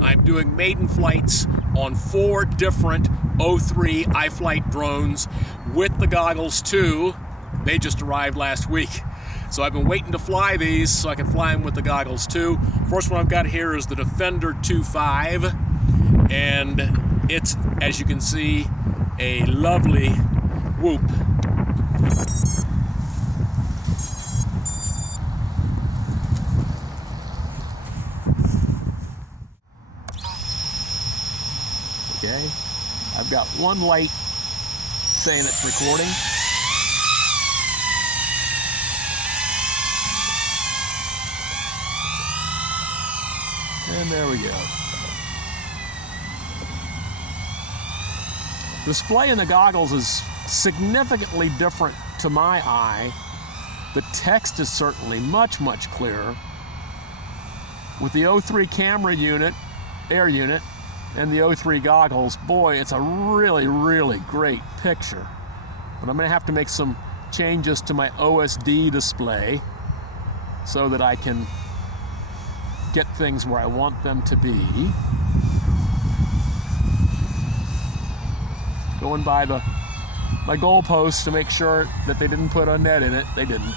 I'm doing maiden flights on 4 different O3 iFlight drones with the Goggles 2. They just arrived last week. So I've been waiting to fly these so I can fly them with the Goggles 2. First one I've got here is the Defender25. And it's, as you can see, a lovely whoop. Okay, I've got one light saying it's recording. And there we go. The display in the goggles is significantly different to my eye. The text is certainly much, much clearer. With the O3 camera unit, air unit, and the O3 goggles, boy, it's a really, really great picture. But I'm going to have to make some changes to my OSD display so that I can get things where I want them to be. Going by my goalposts to make sure that they didn't put a net in it. They didn't.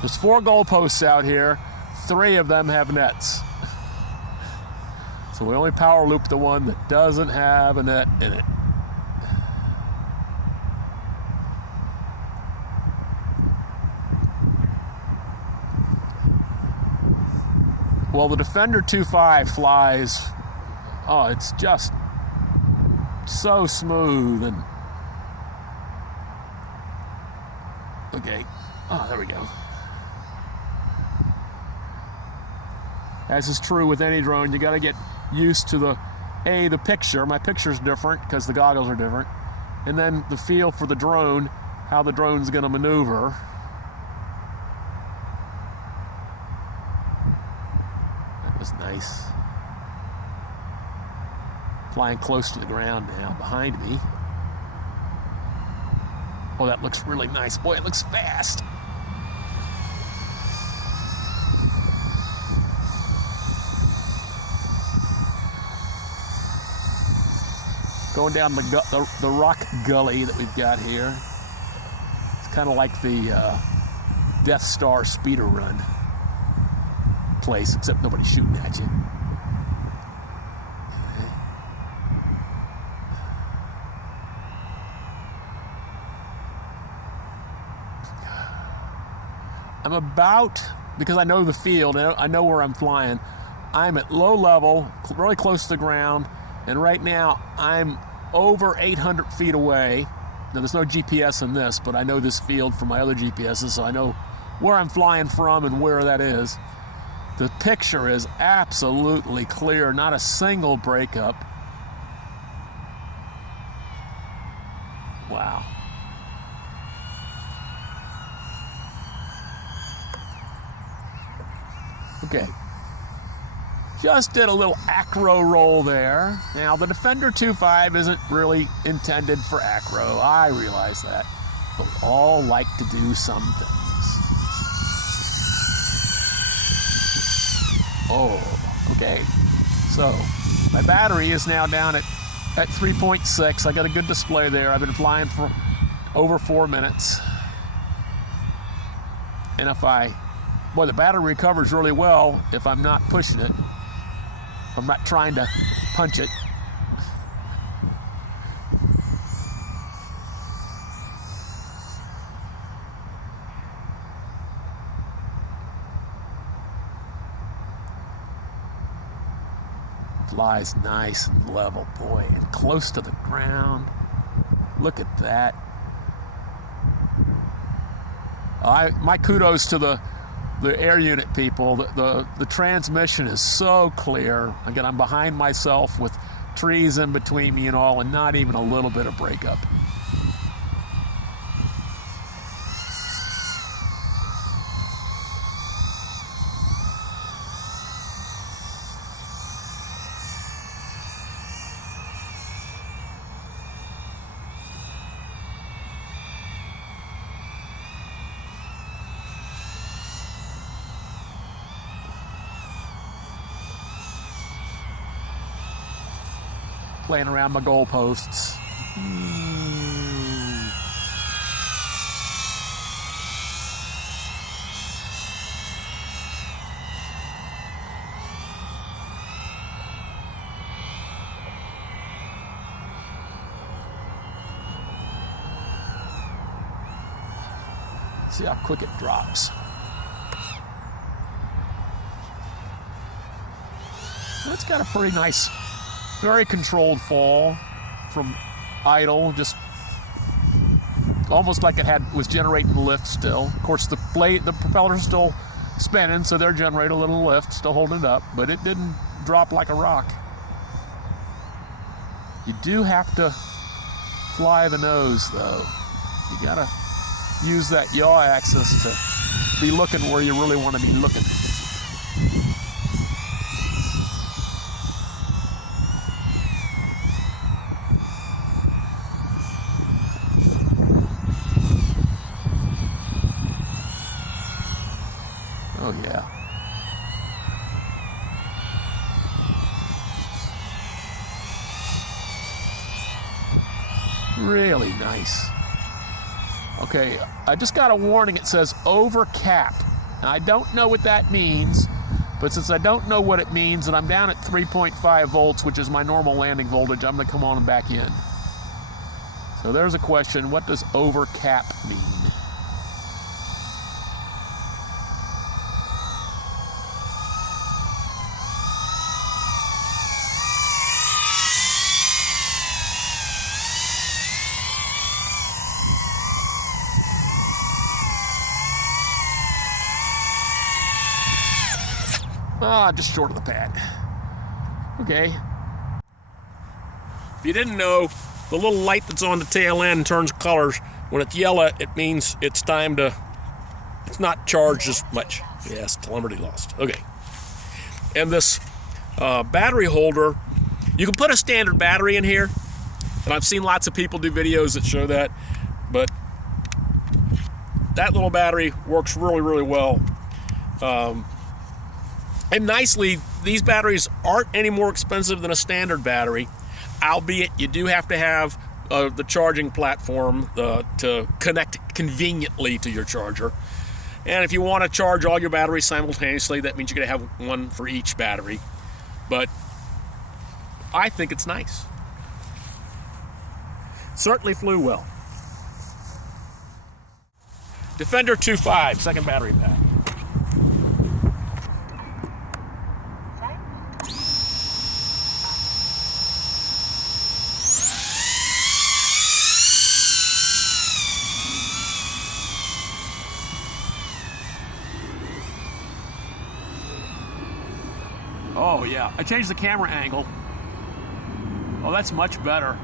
There's 4 goalposts out here. 3 of them have nets. So we only power loop the one that doesn't have a net in it. Well, the Defender25 flies, oh, it's just so smooth and okay. Oh, there we go. As is true with any drone, you got to get used to the picture. My picture's different because the goggles are different, and then the feel for the drone, how the drone's going to maneuver. That was nice. Flying close to the ground now behind me. Oh, that looks really nice. Boy, it looks fast. Going down the rock gully that we've got here. It's kind of like the Death Star speeder run place, except nobody's shooting at you. I'm about, because I know the field, I know where I'm flying, I'm at low level, really close to the ground, and right now I'm over 800 feet away. Now there's no GPS in this, but I know this field from my other GPSs, so I know where I'm flying from and where that is. The picture is absolutely clear, not a single breakup. Wow. Okay. Just did a little acro roll there. Now, the Defender25 isn't really intended for acro. I realize that. But we all like to do some things. Oh, okay. So, my battery is now down at 3.6. I got a good display there. I've been flying for over 4 minutes. And boy, the battery recovers really well if I'm not pushing it. I'm not trying to punch it. Flies nice and level, boy, and close to the ground. Look at that. My kudos to the air unit people. The transmission is so clear. Again, I'm behind myself with trees in between me and all, and not even a little bit of breakup. playing around my goalposts. See how quick it drops. It's got a pretty nice, very controlled fall from idle, just almost like it was generating lift still. Of course, the propeller's still spinning, so they're generating a little lift, still holding it up, but it didn't drop like a rock. You do have to fly the nose, though. You gotta use that yaw axis to be looking where you really want to be looking. Oh yeah. Really nice. Okay, I just got a warning. It says over cap. Now, I don't know what that means, but since I don't know what it means and I'm down at 3.5 volts, which is my normal landing voltage, I'm gonna come on and back in. So there's a question, what does over cap mean? Just short of the pad. Okay. If you didn't know, the little light that's on the tail end turns colors. When it's yellow, it means it's time to, it's not charged as much. Yes, telemetry lost. Okay. And this battery holder, you can put a standard battery in here, and I've seen lots of people do videos that show that, but that little battery works really, really well. And nicely, these batteries aren't any more expensive than a standard battery, albeit you do have to have the charging platform to connect conveniently to your charger. And if you want to charge all your batteries simultaneously, that means you're going to have one for each battery. But I think it's nice. Certainly flew well. Defender25, second battery pack. Oh yeah, I changed the camera angle. Oh, that's much better.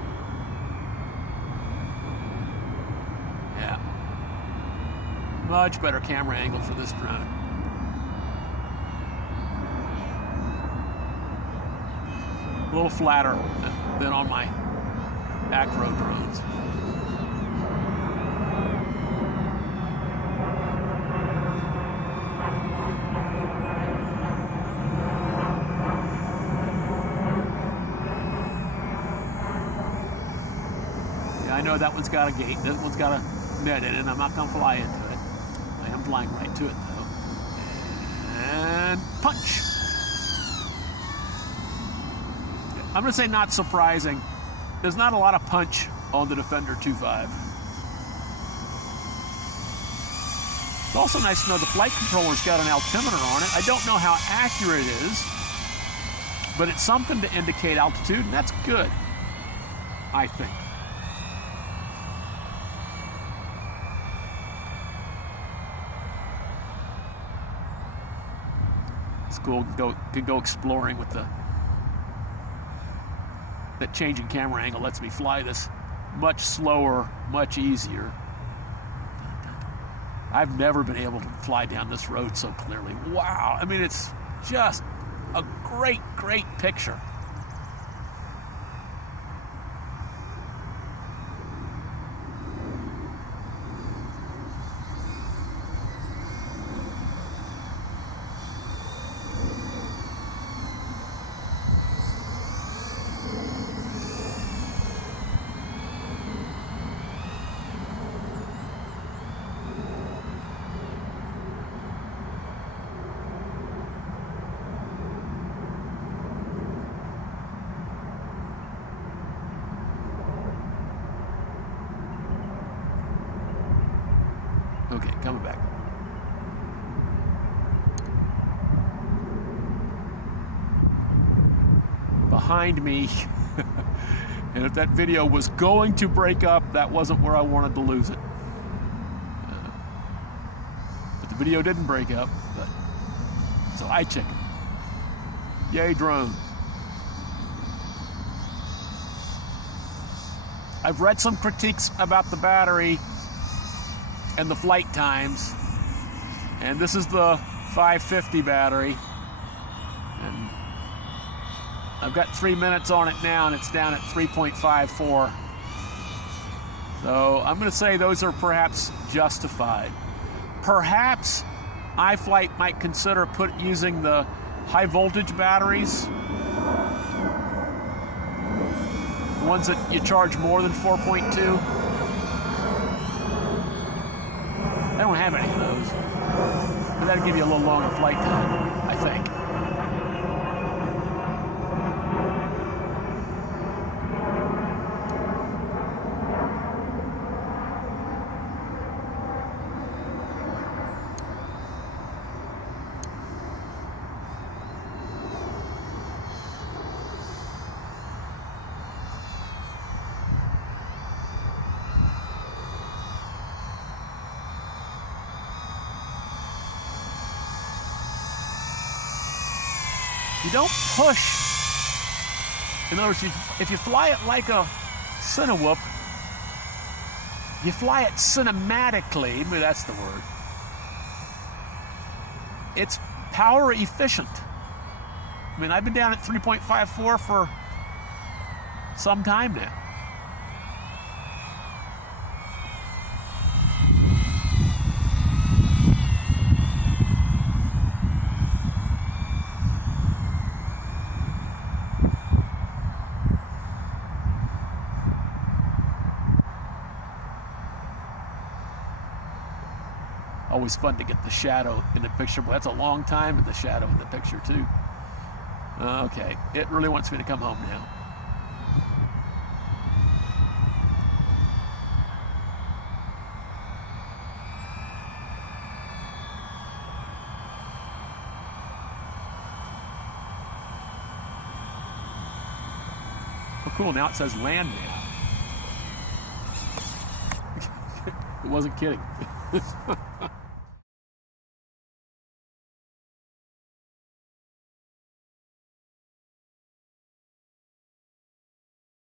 Yeah. Much better camera angle for this drone. A little flatter than on my acro drones. I know that one's got a gate, this one's got a net in it, and I'm not going to fly into it. I am flying right to it, though. And punch! I'm going to say not surprising. There's not a lot of punch on the Defender25. It's also nice to know the flight controller's got an altimeter on it. I don't know how accurate it is, but it's something to indicate altitude, and that's good, I think. Cool. Could go exploring with that changing camera angle lets me fly this much slower, much easier. I've never been able to fly down this road so clearly. Wow, I mean, it's just a great, great picture. Okay, coming back. Behind me, and if that video was going to break up, that wasn't where I wanted to lose it. But the video didn't break up, but so I chicken. Yay, drone. I've read some critiques about the battery and the flight times, and this is the 550 battery, and I've got 3 minutes on it now, and it's down at 3.54. So I'm going to say those are perhaps justified. Perhaps iFlight might consider using the high voltage batteries, the ones that you charge more than 4.2. I don't have any of those, but that'll give you a little longer flight time, I think. You don't push. In other words, if you fly it like a Cinewhoop, you fly it cinematically, maybe that's the word. It's power efficient. I mean, I've been down at 3.54 for some time now. Always fun to get the shadow in the picture, but that's a long time in the shadow in the picture too. Okay, it really wants me to come home now. Oh cool, now it says land now. It wasn't kidding.